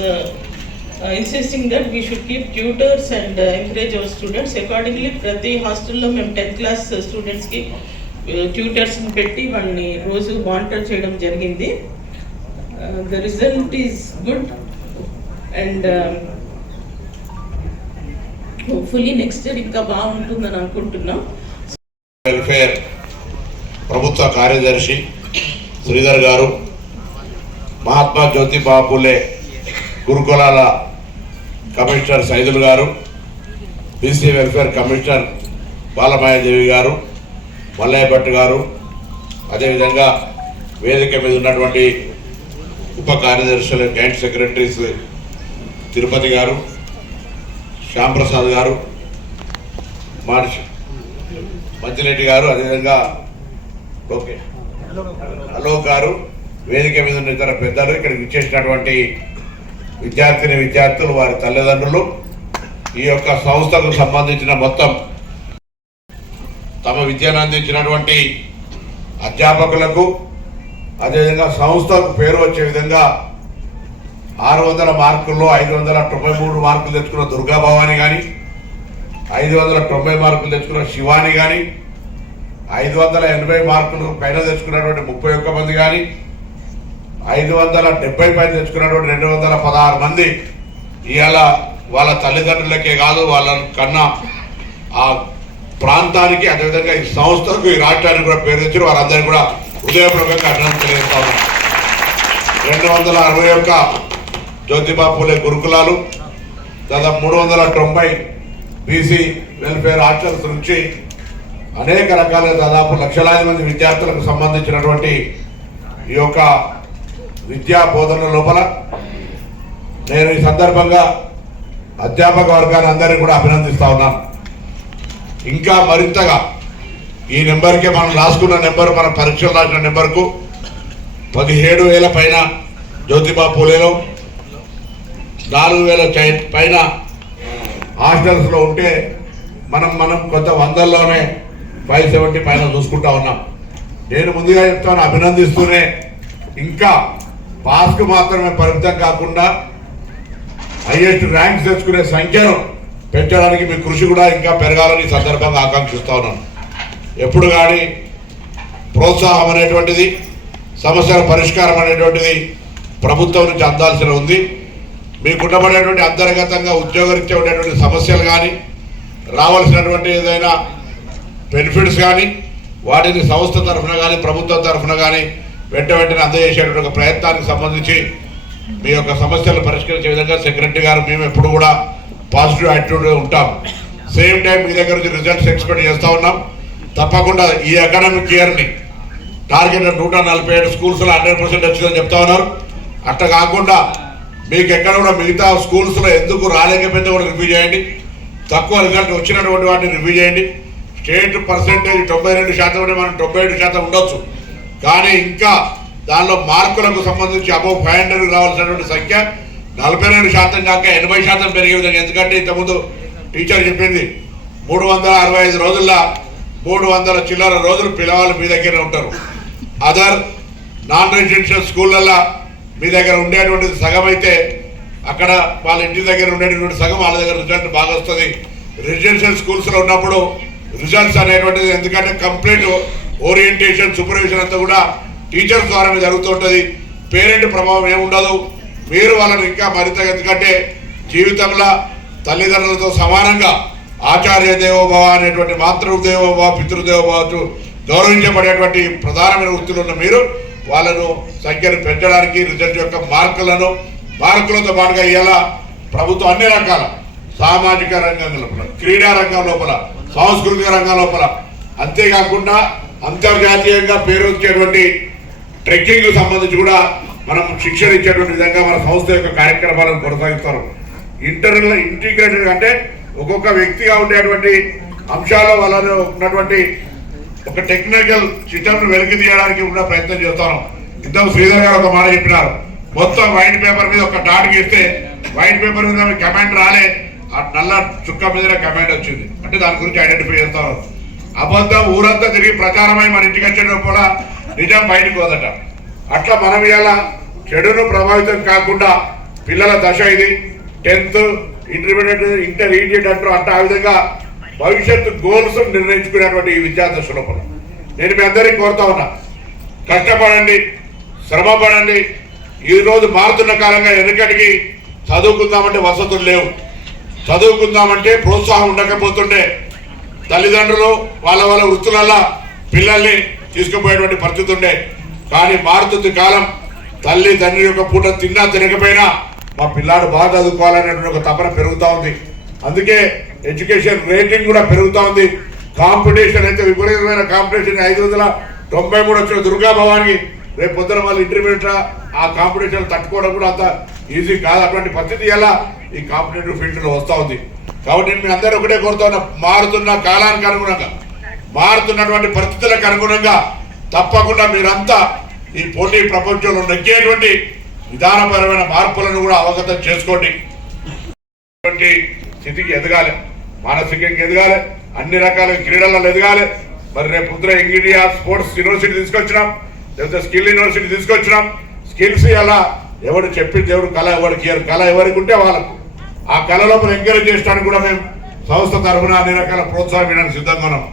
insisting that we should keep tutors and encourage our students. Accordingly, prati hostel lo mem 10th class students ki tutors ni petti vallni roju monitor cheyadam jarigindi. The result is good and hopefully next year inka baaguntundani anukuntunnam. Welfare ప్రభుత్వ కార్యదర్శి శ్రీధర్ గారు, మహాత్మా జ్యోతిబా పూలే గురుకులాల commissioner Saidul గారు, BC welfare commissioner Bala Maya Devi గారు, మల్లయ్య భట్ గారు, అదేవిధంగా వేదిక మీద ఉన్నటువంటి ఉప కార్యదర్శులు జాయింట్ సెక్రటరీస్ తిరుపతి గారు, శ్యాంప్రసాద్ గారు, మంచిరెడ్డి గారు, అదేవిధంగా ఓకే అలోక్ గారు, వేదిక మీద ఉన్న ఇతర పెద్దలు, ఇక్కడికి ఇచ్చేసినటువంటి విద్యార్థులు, వారి తల్లిదండ్రులు, ఈ యొక్క సంస్థకు సంబంధించిన మొత్తం తమ విద్యను అందించినటువంటి అధ్యాపకులకు, అదేవిధంగా సంస్థకు పేరు వచ్చే విధంగా 600 మార్కుల్లో 593 మార్కులు తెచ్చుకున్న దుర్గా భవాని కానీ, 590 మార్కులు తెచ్చుకున్న శివాని కానీ, 580 మార్కులు పైన తెచ్చుకున్నటువంటి 31 మంది కానీ, 570 పైన తెచ్చుకున్నటువంటి 216 మంది ఇవాళ వాళ్ళ తల్లిదండ్రులకే కాదు, వాళ్ళ కన్నా ఆ ప్రాంతానికి, అదేవిధంగా ఈ సంస్థకు, ఈ రాష్ట్రానికి కూడా పేరు తెచ్చారు. వారందరికీ కూడా హృదయపూర్వకంగా అభినందనలు తెలియజేస్తా ఉన్నాం. 261 జ్యోతిబా పూలే గురుకులాలు, దాదాపు 390 బీసీ వెల్ఫేర్ హాస్టల్స్ నుంచి అనేక రకాల దాదాపు లక్షలాది మంది విద్యార్థులకు సంబంధించినటువంటి ఈ యొక్క విద్యా బోధన లోపల నేను ఈ సందర్భంగా అధ్యాపక వర్గాన్ని అందరినీ కూడా అభినందిస్తా ఉన్నాను. ఇంకా మరింతగా ఈ నెంబర్కే మనం రాసుకున్న నెంబర్, మన పరీక్షలు రాసిన నెంబర్కు 17,000 పైన జ్యోతిబా పూలేలో, 4,000 పైన హాస్టల్స్లో ఉంటే మనం కొంత వందల్లోనే 570 పైన చూసుకుంటా ఉన్నాం. నేను ముందుగా చెప్తాను, అభినందిస్తూనే ఇంకా పాస్కు మాత్రమే పరిమితం కాకుండా హైయెస్ట్ ర్యాంక్స్ తెచ్చుకునే సంఖ్యను పెంచడానికి మీ కృషి కూడా ఇంకా పెరగాలని సందర్భంగా ఆకాంక్షిస్తా ఉన్నాను. ఎప్పుడు కానీ ప్రోత్సాహం అనేటువంటిది, సమస్యల పరిష్కారం అనేటువంటిది ప్రభుత్వం నుంచి అందాల్సిన ఉంది. మీకు ఉండబడేటువంటి అంతర్గతంగా ఉద్యోగరీత్యా ఉండేటువంటి సమస్యలు కానీ, రావాల్సినటువంటి ఏదైనా బెనిఫిట్స్ కానీ, వాటిని సంస్థ తరఫున కానీ ప్రభుత్వం తరఫున కానీ వెంటనే అందజేసేటువంటి ఒక ప్రయత్నానికి సంబంధించి మీ యొక్క సమస్యలు పరిష్కరించే విధంగా సెక్రటరీ గారు మేము ఎప్పుడు కూడా పాజిటివ్ యాటిట్యూడ్ ఉంటాం. సేమ్ టైం మీ దగ్గర నుంచి రిజల్ట్స్ ఎక్స్పెక్ట్ చేస్తూ ఉన్నాం. తప్పకుండా ఈ అకాడమిక్ ఇయర్ని టార్గెట్ 147 స్కూల్స్లో 100% వచ్చిందని చెప్తా ఉన్నారు. అట్లా కాకుండా మీకు ఎక్కడ కూడా మిగతా స్కూల్స్లో ఎందుకు రాలేకపోతే కూడా రివ్యూ చేయండి. తక్కువ రిజల్ట్ వచ్చినటువంటి వాటిని రివ్యూ చేయండి. స్టేట్ పర్సెంటేజ్ 92% ఉంటే మనం 77% ఉండొచ్చు. కానీ ఇంకా దానిలో మార్కులకు సంబంధించి అబౌవ్ 500 రావాల్సినటువంటి సంఖ్య 42% కాక 80% పెరిగే విధంగా. ఎందుకంటే ఇంతకుముందు టీచర్ చెప్పింది 365 రోజుల్లో 300 చిల్లర రోజులు పిల్లవాళ్ళు మీ దగ్గర ఉంటారు. అదర్ నాన్ రెసిడెన్షియల్ స్కూళ్ళల్లో మీ దగ్గర ఉండేటువంటిది సగం అయితే అక్కడ వాళ్ళ ఇంటి దగ్గర ఉండేటువంటి సగం వాళ్ళ దగ్గర రిజల్ట్ బాగా వస్తుంది. రెసిడెన్షియల్ స్కూల్స్లో ఉన్నప్పుడు రిజల్ట్స్ అనేటువంటిది ఎందుకంటే కంప్లీట్ ఓరియంటేషన్, సూపర్విజన్ అంతా కూడా టీచర్స్ ద్వారానే జరుగుతుంటుంది. పేరెంట్ ప్రభావం ఏముండదు. మీరు వాళ్ళని ఇంకా మరింత, ఎందుకంటే జీవితంలో తల్లిదండ్రులతో సమానంగా ఆచార్య దేవోభవ అనేటువంటి మాతృదేవోభవ పితృదేవోభవ గౌరవించబడేటువంటి ప్రధానమైన వృత్తులు ఉన్న మీరు వాళ్ళను సంఖ్యను పెంచడానికి రిజల్ట్ యొక్క మార్కులతో పాటుగా ఇలా ప్రభుత్వం అన్ని రకాల సామాజిక రంగం లోపల, క్రీడా రంగం లోపల, సాంస్కృతిక రంగం లోపల, అంతేకాకుండా అంతర్జాతీయంగా పేరు వచ్చేటువంటి ట్రెక్కింగ్ సంబంధించి కూడా మనం శిక్షణ ఇచ్చేటువంటి విధంగా మన సంస్థ యొక్క కార్యక్రమాలను కొనసాగిస్తారు. ఇంటిగ్రేటెడ్ అంటే ఒక్కొక్క వ్యక్తిగా ఉండేటువంటి అంశాల వల్ల ఉన్నటువంటి ఒక టెక్నికల్ సిస్టమ్ను వెలికి తీయడానికి ఉన్న ప్రయత్నం చేస్తాను. ఇంతకు శ్రీధర్ గారు ఒక మాట చెప్పినారు, మొత్తం వైట్ పేపర్ మీద ఒక డాట్ గీస్తే వైట్ పేపర్ మీద కమెంట్ రాలే, ఆ నల్ల చుక్క మీద కమెంట్ వచ్చింది అంటే దాని గురించి ఐడెంటిఫై చేస్తారు. అబద్ధం ఊరంతా తిరిగి ప్రచారమై మన ఇంటికి వచ్చేటప్పుడు కూడా నిజం బయటకు పోదట. అట్లా మనం ఇలా చెడును ప్రభావితం కాకుండా పిల్లల దశ ఇది 10th ఇంటర్మీడియట్ ఇంటర్మీడియట్ అంటూ ఆ విధంగా భవిష్యత్తు గోల్స్ నిర్ణయించుకునేటువంటి ఈ విద్యా దశ లోపల నేను మీ అందరికీ కోరుతా ఉన్నా, కష్టపడండి, శ్రమ పడండి. ఈరోజు మారుతున్న కాలంగా వెనుకటికి చదువుకుందామంటే వసతులు లేవు, చదువుకుందామంటే ప్రోత్సాహం ఉండకపోతుండే తల్లిదండ్రులు వాళ్ళ వృత్తులలో పిల్లల్ని తీసుకుపోయేటువంటి పరిస్థితి ఉండే. కానీ మారుతుంది కాలం, తల్లి తండ్రి యొక్క పూట తిన్నా తినకపోయినా మా పిల్లాడు బాగా చదువుకోవాలనేటువంటి ఒక తపన పెరుగుతూ ఉంది. అందుకే ఎడ్యుకేషన్ రేటింగ్ కూడా పెరుగుతూ ఉంది. కాంపిటీషన్ అయితే విపరీతమైన కాంపిటీషన్. 593 వచ్చిన దుర్గా భవానికి రేపు పొద్దున వాళ్ళు ఇంటర్మీడియట్ ఆ కాంపిటీషన్ తట్టుకోవడం కూడా అంత ఈజీ కాదు. అటువంటి పరిస్థితి ఎలా ఈ కాంపిటేటివ్ ఫీల్డ్లో వస్తూ ఉంది. కాబట్టి నేను మీ అందరూ ఒకటే కోరుతా ఉన్నా, మారుతున్న కాలానికి అనుగుణంగా, మారుతున్నటువంటి పరిస్థితులకు అనుగుణంగా తప్పకుండా మీరంతా ఈ పోటీ ప్రపంచంలో నెక్కేటువంటి విధానపరమైన మార్పులను కూడా అవగతం చేసుకోండి. స్థితికి ఎదగాలి, మానసికంగా ఎదగాలి, అన్ని రకాల క్రీడలలో ఎదగాలి. మరి రేపు పొద్దున ఇండియా స్పోర్ట్స్ యూనివర్సిటీ తీసుకొచ్చినాం, లేకపోతే స్కిల్ యూనివర్సిటీ తీసుకొచ్చినాం. స్కిల్స్ ఎలా ఎవరు చెప్పింది ఎవరు కళ ఎవరికి కళ ఎవరికి ఉంటే వాళ్ళకు ఆ కళ లోపల ఎంకరేజ్ చేయడానికి కూడా మేము సంస్థ తరఫున అన్ని రకాల ప్రోత్సాహం ఇవ్వడానికి సిద్ధంగా ఉన్నాం.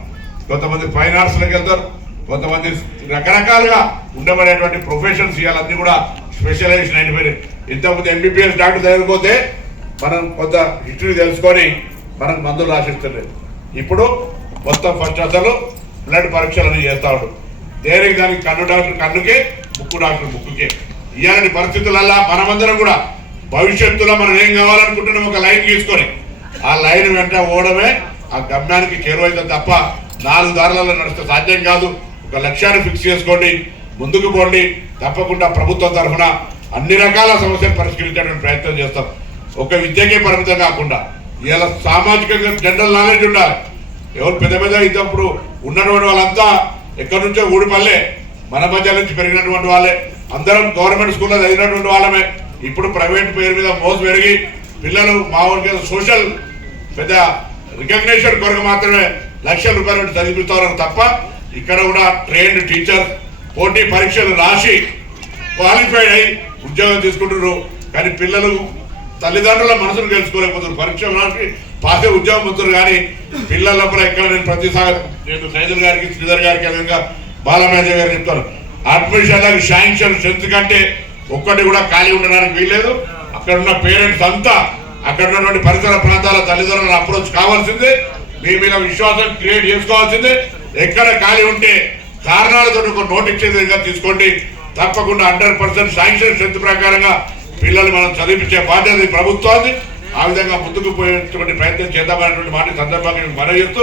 కొంతమంది ఫైన్ ఆర్ట్స్లోకి వెళ్తారు, కొంతమంది రకరకాలుగా ఉండబడేటువంటి ప్రొఫెషన్స్ ఇవ్వాలన్నీ కూడా స్పెషలైజేషన్ అయిపోయినాయి. ఇంతకుముందు ఎంబీబీఎస్ డాక్టర్ దగ్గరికి పోతే మనం కొంత హిస్టరీ తెలుసుకొని మనకు మందులు రాసిస్తలేదు. ఇప్పుడు మొత్తం ఫస్ట్ అసలు బ్లడ్ పరీక్షలను చేస్తా ఉంటాం. దేనికి దానికి కన్ను డాక్టర్ కన్నుకే, ముక్కు డాక్టర్ ముక్కుకే. ఇలాంటి పరిస్థితులల్లా మనమందరం కూడా భవిష్యత్తులో మనం ఏం కావాలనుకుంటున్నాం ఒక లైన్ గీసుకొని ఆ లైన్ వెంట ఓడమే ఆ గమ్యానికి చేరువైతే తప్ప 4 దారులలో నడిస్తే సాధ్యం కాదు. ఒక లక్ష్యాన్ని ఫిక్స్ చేసుకోండి, ముందుకు పోండి. తప్పకుండా ప్రభుత్వం తరఫున అన్ని రకాల సమస్యలు పరిష్కరించడానికి ప్రయత్నం చేస్తాం. ఒక విద్యకే పరిమితం కాకుండా ఇలా సామాజికంగా జనరల్ నాలెడ్జ్ ఉండాలి. ఎవరు పెద్ద పెద్ద ఇద్దప్పుడు ఉన్నటువంటి వాళ్ళంతా ఎక్కడి నుంచో ఊడిపల్లే, మన మధ్య నుంచి పెరిగినటువంటి వాళ్ళే, అందరం గవర్నమెంట్ స్కూల్లో చదివినటువంటి వాళ్ళమే. ఇప్పుడు ప్రైవేట్ పేరు మీద మోసు పెరిగి పిల్లలు మామూలుగా సోషల్ పెద్ద రికగ్నేషన్ కొరకు మాత్రమే లక్షల రూపాయలు చదివిస్తారు తప్ప ఇక్కడ కూడా ట్రైన్డ్ టీచర్ పోటీ పరీక్షలు రాసి క్వాలిఫైడ్ అయి ఉద్యోగం తీసుకుంటున్నారు. కానీ పిల్లలు తల్లిదండ్రుల మనసును తెలుసుకోలేకపోతున్నారు. పరీక్ష రాసి పాసే ఉద్యోగం పొందుతారు. కానీ పిల్లల లోపల ఎక్కడ నేను ప్రతిసారి నేను సైదుల్ గారికి శ్రీధర్ గారికి అదేవిధంగా బాలమేజ గారు చెప్తాను, అడ్మిషన్లకు శాంక్షన్ స్ట్రెంత్ కంటే ఒక్కటి కూడా ఖాళీ ఉండడానికి వీల్లేదు. అక్కడ ఉన్న పేరెంట్స్ అంతా అక్కడ ఉన్నటువంటి పరిసర ప్రాంతాల తల్లిదండ్రులను అప్రోచ్ కావాల్సిందే, మీ మీద విశ్వాసం క్రియేట్ చేసుకోవాల్సిందే. ఎక్కడ ఖాళీ ఉంటే కారణాలతో ఒక నోట్ ఇచ్చే విధంగా తీసుకోండి. తప్పకుండా 100% శాంక్షన్ స్ట్రెంత్ ప్రకారంగా పిల్లలు మనం చదివించే బాధ్యత ప్రభుత్వాన్ని. ఆ విధంగా ముందుకు పోయేటువంటి ప్రయత్నం చేద్దామనేటువంటి మాట సందర్భంగా మనం చేస్తూ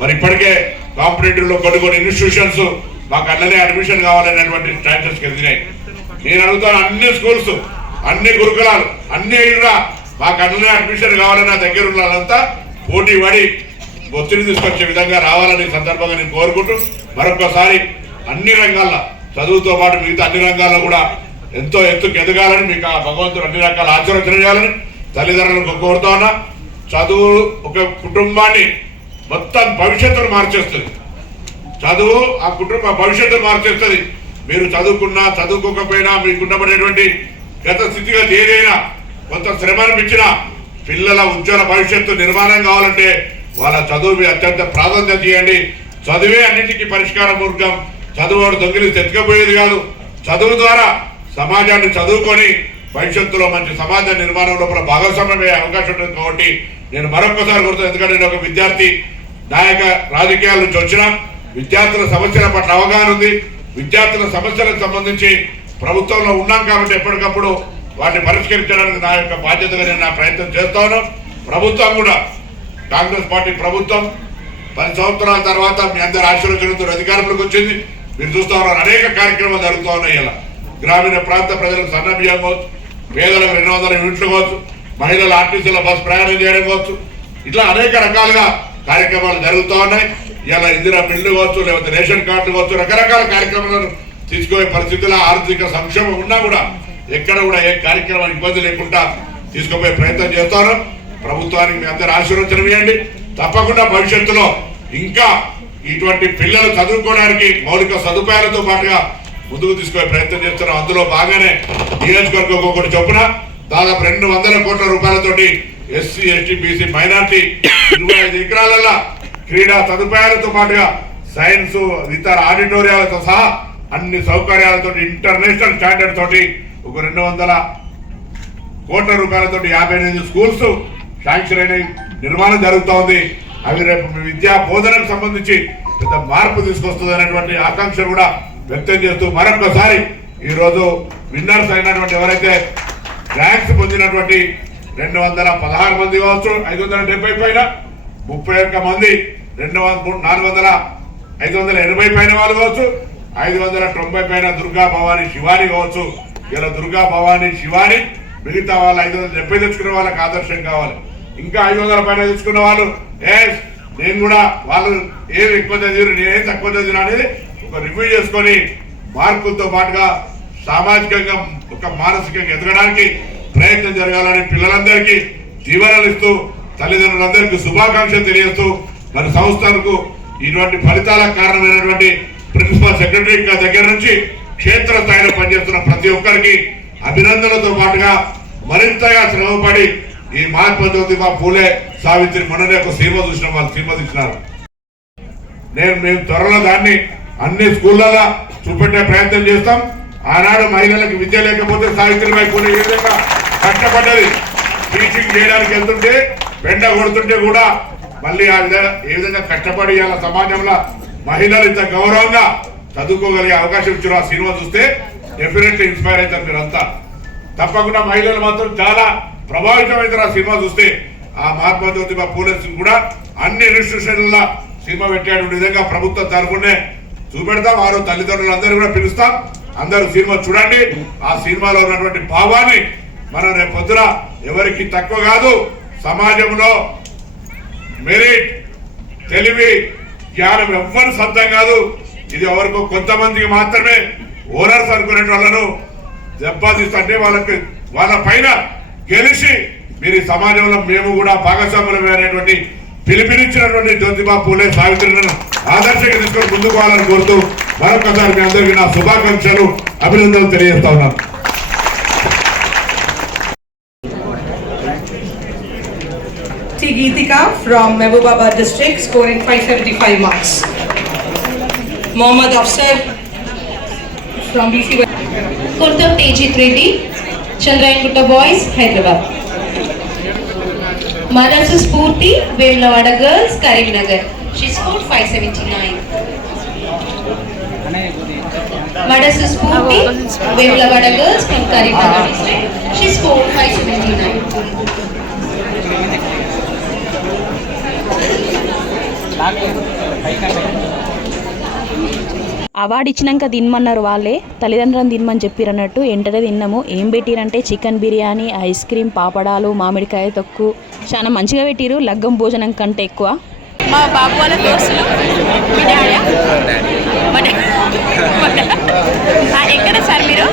మరి ఇప్పటికే కాంపిటేటివ్లో కొన్ని ఇన్స్టిట్యూషన్స్ మాకు అన్ననే అడ్మిషన్ కావాలనేటువంటి స్టాండర్డ్స్కి ఎదిగినాయి. నేను అడుగుతాను, అన్ని స్కూల్స్, అన్ని గురుకులాలు, అన్ని కూడా మాకు అన్ననే అడ్మిషన్ కావాలన్న దగ్గర ఉన్న వాళ్ళంతా పోటీ పడి ఒత్తిడి తీసుకొచ్చే విధంగా రావాలని సందర్భంగా నేను కోరుకుంటూ మరొకసారి అన్ని రంగాల్లో చదువుతో పాటు మిగతా అన్ని రంగాల్లో కూడా ఎంతో ఎత్తుకు ఎదగాలని, మీకు ఆ భగవంతుడు అన్ని రకాల ఆచరణ చేయాలని తల్లిదండ్రులకు కోరుతా ఉన్నా. చదువు ఒక కుటుంబాన్ని మొత్తం భవిష్యత్తును మార్చేస్తుంది. చదువు ఆ కుటుంబ భవిష్యత్తును మార్చేస్తుంది. మీరు చదువుకున్నా చదువుకోకపోయినా మీకున్నటువంటి గత స్థితిగతి ఏదైనా కొంత శ్రమ అనిపించినా పిల్లల ఉజ్వల భవిష్యత్తు నిర్మాణం కావాలంటే వాళ్ళ చదువు అత్యంత ప్రాధాన్యత ఇవ్వండి. చదువే అన్నింటికీ పరిష్కార మార్గం. చదువు దొంగిలి తెచ్చుకపోయేది కాదు. చదువు ద్వారా సమాజాన్ని చదువుకొని భవిష్యత్తులో మంచి సమాజ నిర్మాణం లోపల భాగస్వామ్యమయ్యే అవకాశం ఉంటుంది. కాబట్టి నేను మరొకసారి కోరుతాను, ఎందుకంటే నేను ఒక విద్యార్థి నాయక రాజకీయాల నుంచి వచ్చినా విద్యార్థుల సమస్యల పట్ల అవగాహన ఉంది. విద్యార్థుల సమస్యలకు సంబంధించి ప్రభుత్వంలో ఉన్నాం కాబట్టి ఎప్పటికప్పుడు వాటిని పరిష్కరించడానికి నా యొక్క బాధ్యతగా నేను నా ప్రయత్నం చేస్తాను. ప్రభుత్వం కూడా, కాంగ్రెస్ పార్టీ ప్రభుత్వం 10 సంవత్సరాల తర్వాత మీ అందరి ఆశీర్వచనంతో అధికారంలోకి వచ్చింది. మీరు చూస్తా ఉన్నారు, అనేక కార్యక్రమాలు జరుగుతూ ఉన్నాయి. ఇలా గ్రామీణ ప్రాంత ప్రజలకు సన్న బియ్యం కావచ్చు, పేదలకు 200 యూనిట్లు కావచ్చు, మహిళలు ఆర్టీసీలో బస్ ప్రయాణం చేయడం కావచ్చు, ఇట్లా అనేక రకాలుగా కార్యక్రమాలు జరుగుతూ ఉన్నాయి. ఇలా ఇందిరా బిల్లు కావచ్చు, లేకపోతే రేషన్ కార్డులు కావచ్చు, రకరకాల కార్యక్రమాలను తీసుకునే పరిస్థితుల్లో ఆర్థిక సంక్షేమం ఉన్నా కూడా ఎక్కడ కూడా ఏ కార్యక్రమం ఇబ్బంది లేకుండా తీసుకుపోయే ప్రయత్నం చేస్తాను. ప్రభుత్వానికి మీ అందరూ ఆశీర్వచనం ఇవ్వండి. తప్పకుండా భవిష్యత్తులో ఇంకా ఇటువంటి పిల్లలు చదువుకోవడానికి మౌలిక సదుపాయాలతో పాటుగా ముందుకు తీసుకునే ప్రయత్నం చేస్తున్నాం. అందులో బాగానే నియోజకవర్గం ఒకటి చొప్పున దాదాపు 200 కోట్ల రూపాయలతోటి ఎస్సీ, ఎస్టీ, బీసీ, మైనార్టీ 25 ఎకరాలలో క్రీడా సదుపాయాలతో పాటుగా సైన్స్, ఇతర ఆడిటోరియాలతో సహా అన్ని సౌకర్యాలతో ఇంటర్నేషనల్ స్టాండర్డ్ తోటి ఒక 200 కోట్ల రూపాయలతో 58 స్కూల్స్ శాంక్షన్ అయిన నిర్మాణం జరుగుతూ ఉంది. అవి రేపు విద్యా బోధనకు సంబంధించి పెద్ద మార్పు తీసుకొస్తుంది అనేటువంటి ఆకాంక్ష కూడా వ్యక్తం చేస్తూ మరొకసారి ఈరోజు విన్నర్స్ అయినటువంటి ఎవరైతే ర్యాంక్స్ పొందినటువంటి 216 మంది కావచ్చు, 570 పైన 31 మంది, 580 పైన వాళ్ళు కావచ్చు, 590 పైన దుర్గా భవానీ శివాని కావచ్చు. ఇలా దుర్గా భవానీ శివాని మిగతా వాళ్ళు 570 తెచ్చుకునే వాళ్ళకి ఆదర్శం కావాలి. ఇంకా 500 పైన తెచ్చుకున్న వాళ్ళు నేను కూడా వాళ్ళు ఏమి ఎక్కువ చదివారు, నేనేం తక్కువ చదివినా అనేది ఒక రివ్యూ చేసుకొని మార్కులతో పాటుగా సామాజికంగా ఒక మానసికంగా ఎదగడానికి ప్రయత్నం జరగాలని పిల్లలందరికీ జీవనాలు ఇస్తూ తల్లిదండ్రులందరికీ శుభాకాంక్షలు తెలియజేస్తూ మరి సంస్థలకు ఇటువంటి ఫలితాలకు కారణమైనటువంటి ప్రిన్సిపల్ సెక్రటరీ దగ్గర నుంచి క్షేత్ర స్థాయిలో పనిచేస్తున్న ప్రతి ఒక్కరికి అభినందనలతో పాటుగా మరింతగా శ్రమపడి ఈ మహాత్మా జ్యోతిబా పూలే సావిత్రి మొన్ననే ఒక సినిమా చూసిన వాళ్ళు సినిమా తీసినారు. మేము త్వరలో దాన్ని అన్ని స్కూళ్ళలో చూపెట్టే ప్రయత్నం చేస్తాం. ఆనాడు మహిళలకు విద్య లేకపోతే సావిత్రిబాయి పూలే ఏ విధంగా కష్టపడ్డది, టీచింగ్ చేయడానికి వెళ్తుంటే పెండ కొడుతుంటే కూడా మళ్ళీ ఏ విధంగా కష్టపడి ఇలా సమాజంలో మహిళలు ఇంత గౌరవంగా చదువుకోగలిగే అవకాశం ఇచ్చిన ఆ సినిమా చూస్తే డెఫినెట్లీ ఇన్స్పైర్ అవుతారు మీరంతా. తప్పకుండా మహిళలు మాత్రం చాలా ప్రభావితమవుతారు ఆ సినిమా చూస్తే. ఆ మహాత్మా జ్యోతిబా పూలే కూడా అన్ని ఇన్స్టిట్యూషన్ల సినిమా పెట్టాడు విధంగా ప్రభుత్వం తరఫునే చూపెడతాం. వారు తల్లిదండ్రులందరూ కూడా పిలుస్తాం. అందరూ సినిమా చూడండి. ఆ సినిమాలో ఉన్నటువంటి భావాన్ని మనం రేపు పొద్దున ఎవరికి తక్కువ కాదు, సమాజంలో మెరిట్, తెలివి, జ్ఞానం ఎవ్వరు సొంతం కాదు. ఇది ఎవరికో కొంతమందికి మాత్రమే ఓనర్స్ అనుకునే వాళ్ళను దెబ్బతీస్తుంటే వాళ్ళ పైన గెలిచి మీరు ఈ సమాజంలో మేము కూడా భాగస్వాములమే అనేటువంటి పిలుపునిచ్చినటువంటి జ్యోతిబా పూలే సావిత్రిలను ఆదర్శంగా తీసుకొని ముందుకు పోవాలని కోరుతూ మరొకసారి మీ అందరికీ నా శుభాకాంక్షలు, అభినందనలు తెలియజేస్తా ఉన్నాను. Geetika from Mehboobabaad district scoring 575 marks. Mohammad Afsar from BC Kurtam Tejit Reddy, Chandrayangutta Boys, Hyderabad. Manasu Spurti, Vemlavada Girls, Karimnagar. She scored 579. Manasu Spurti, Vemlavada Girls from Karimnagar district. She scored 579. Award ఇచ్చినాక తినమన్నారు వాళ్ళే, తల్లిదండ్రులను తినమని చెప్పారు అన్నట్టు వెంటనే తిన్నాము. ఏం పెట్టిరంటే chicken biryani, ice cream, పాపడాలు, మామిడికాయ తొక్కు చాలా మంచిగా పెట్టిరు, లగ్గం భోజనం కంటే ఎక్కువ. మా బాబు వాళ్ళ దోస్తులు ఎక్కడ సార్ మీరు?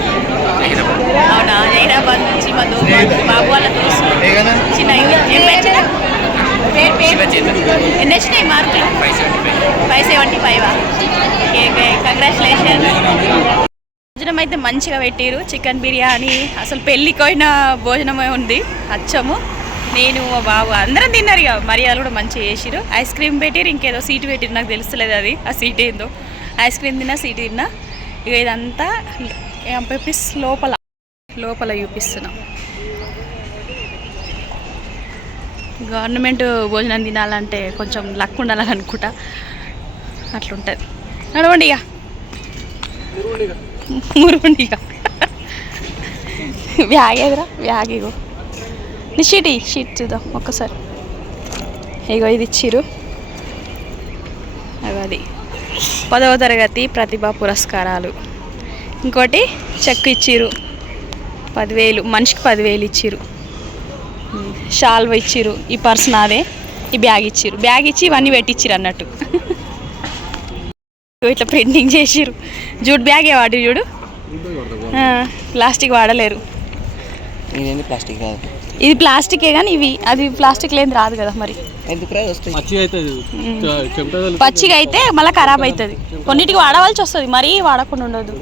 అవునా, హైదరాబాద్ నుంచి మా బాబు వాళ్ళ దోస్తులు చిన్న ఎన్ని వచ్చినాయి మార్కులు? 575. కంగ్రాచులేషన్. భోజనం అయితే మంచిగా పెట్టిరు, చికెన్ బిర్యానీ అసలు పెళ్ళిపోయిన భోజనమే ఉంది అచ్చము. నేను మా బాబు అందరం తిన్నారు, ఇక మర్యాదలు కూడా మంచిగా చేసిరు. ఐస్ క్రీమ్ పెట్టిరు, ఇంకేదో సీటు పెట్టిరు, నాకు తెలుస్తలేదు అది ఆ సీట్ ఏందో. ఐస్ క్రీమ్ తిన్నా, సీటు తిన్నా. ఇక ఇదంతా పీస్ లోపల చూపిస్తున్నాం. గవర్నమెంట్ భోజనం తినాలంటే కొంచెం లక్ ఉండాలని అనుకుంటా. అట్లుంటుంది. నడవండి ఇక మురువండి ఇక. బ్యాగ్ ఎదురా బ్యాగ్ ఇగో నీ షీట్ చూద్దాం ఒక్కసారి. ఇగో ఇది ఇచ్చిర్రు. అగో అది 10వ తరగతి ప్రతిభా పురస్కారాలు. ఇంకోటి చెక్ ఇచ్చిర్రు 10,000, మనిషికి 10,000 ఇచ్చిర్రు. షాల్వ ఇచ్చిర్రు. ఈ పర్స్ నాదే. ఈ బ్యాగ్ ఇచ్చిర్రు. బ్యాగ్ ఇచ్చి ఇవన్నీ పెట్టించిర్రు అన్నట్టు. ఇట్లా ప్రింటింగ్ చేసిర్రు. జూట్ బ్యాగే వాడి చూడు. ప్లాస్టిక్ వాడలేరు. ఇదేంటి ప్లాస్టిక్ కాదు, ఇది ప్లాస్టికే కానీ ఇవి అది ప్లాస్టిక్ లేని రాదు కదా మరి. ఎందుకు రాదు వస్తాయి. పచ్చిగా అయితే మళ్ళీ ఖరాబ్ అవుతుంది. కొన్నిటికి వాడవలసి వస్తుంది, మరీ వాడకుండా ఉండదు.